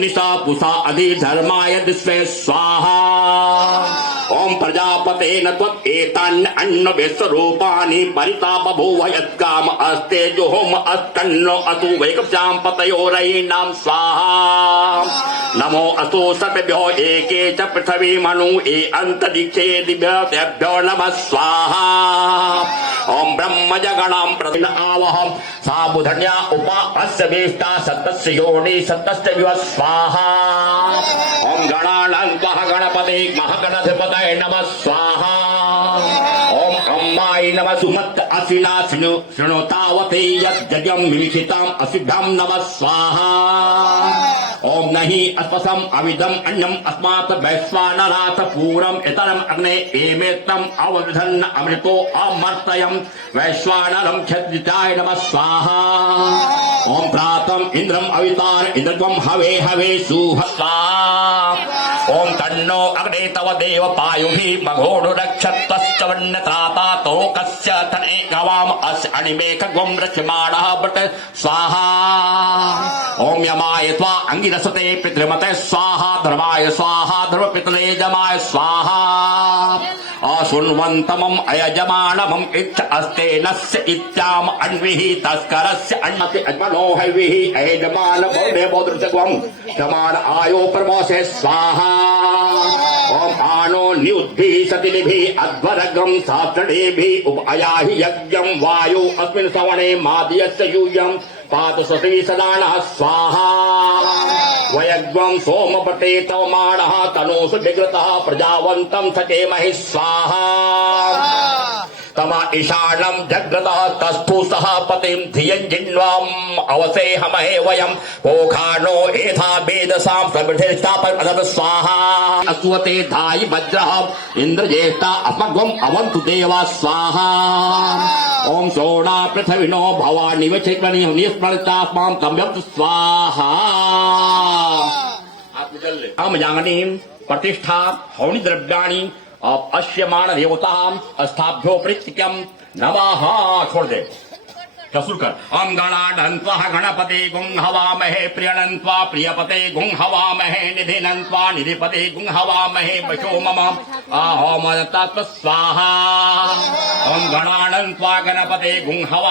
निशा पुषा अधिधर्माय दिस्वे स्वाहा। ओम प्रजापते न त्वत् एतान्य अन्न विश्वरूपाणि परिता बभूव यत्काम अस्ते जुहोम अस्तन्नो अतु वैकस्याम पतयोरयीणां स्वाहा। नमो अस्तु सर्वेभ्यो एके च पृथिवी मनु ए अंतरिक्षे दिव्यतेभ्यो नमः स्वाहा। ओम ब्रह्म जगणां प्रतिन आवहं सा बुधन्या उपा अस्य वेष्टा सत्तस्य योनि सत्तस्य विव स्वाहा। ओम गणानां गणपते महागणाधिपतये नमः स्वाहा। ओम ब्रह्माय नमः सुमत् असिना शृणुतावते यज्ञं विलिखिताम् असिद्धं नमः स्वाहा। ओम नहि अस्पसम अविदम अन्नम अस्मात् वैश्वानरात पूरम इतरम अग्ने एमेत्तम अवधन्न अमृतो अमर्तयम वैश्वानरम क्षत्रियाय नमः स्वाहा। ओम प्रातम इंद्रम अवितार इंद्रत्वम हवे हवे सुहस्वा। ओम तन्नो अग्ने तव देव पायुहि मघोडु रक्षत्वश्च वन्यत्राता तोकस्य तने गवाम अस्य अणिमेक ग्वम रक्षमाणः व्रत स्वाहा। ओम यमाय त्वा अंगिरसते पितृमते स्वाहा। धर्माय स्वाहा धर्मपितले जमाय स्वाहा। असुन्वन्तमम् अयजमानमम् इच्छ अस्ते नस्य इत्याम अन्विहि तस्करस्य अन्नति अज्मनो हविहि अयजमान बहुदे बोधृतत्वम् समान आयो परमोसे स्वाहा। ओम आनो न्युद्भिः सतिनिभिः अध्वरगम् शास्त्रणेभिः उपयाहि यज्ञम् वायु अस्मिन् सवणे मादयस्य यूयम् पात सती सदानः स्वाहा। वयग्वं सोमपटे तवमाणः तनोसु विग्रतः प्रजावन्तं सचेमहि स्वाहा। तमा ईशानं जग्रतः तस्थु सह पतिं धियं जिन्वाम् अवसेहमहे वयं कोखानो एथा वेदसां प्रवृद्धिष्ठापद स्वाहा। अश्वते धायि वज्रः इन्द्रज्येष्ठा अस्मग्वम् अवन्तु देवा स्वाहा। ओम सोना पृथ्वीनो भवानी वैचिक्वनि निस्मृतास्मां तम्यं स्वाहा। हम याङ्गनीं प्रतिष्ठा हौनि द्रव्याणि अश्यमान देवतां स्थाभ्यो प्रीत्यं नमः। छोड़ दे रसूल कर। ओम गणाढन्त्वा गणपते गुं हवामहे प्रियणन्त्वा प्रियपते गुं हवामहे निधिनन्त्वा निधिपते गुं हवामहे वशो मम अहोम तत्स्वाहा। ओम गणाढन्त्वा गणपते गुं हवा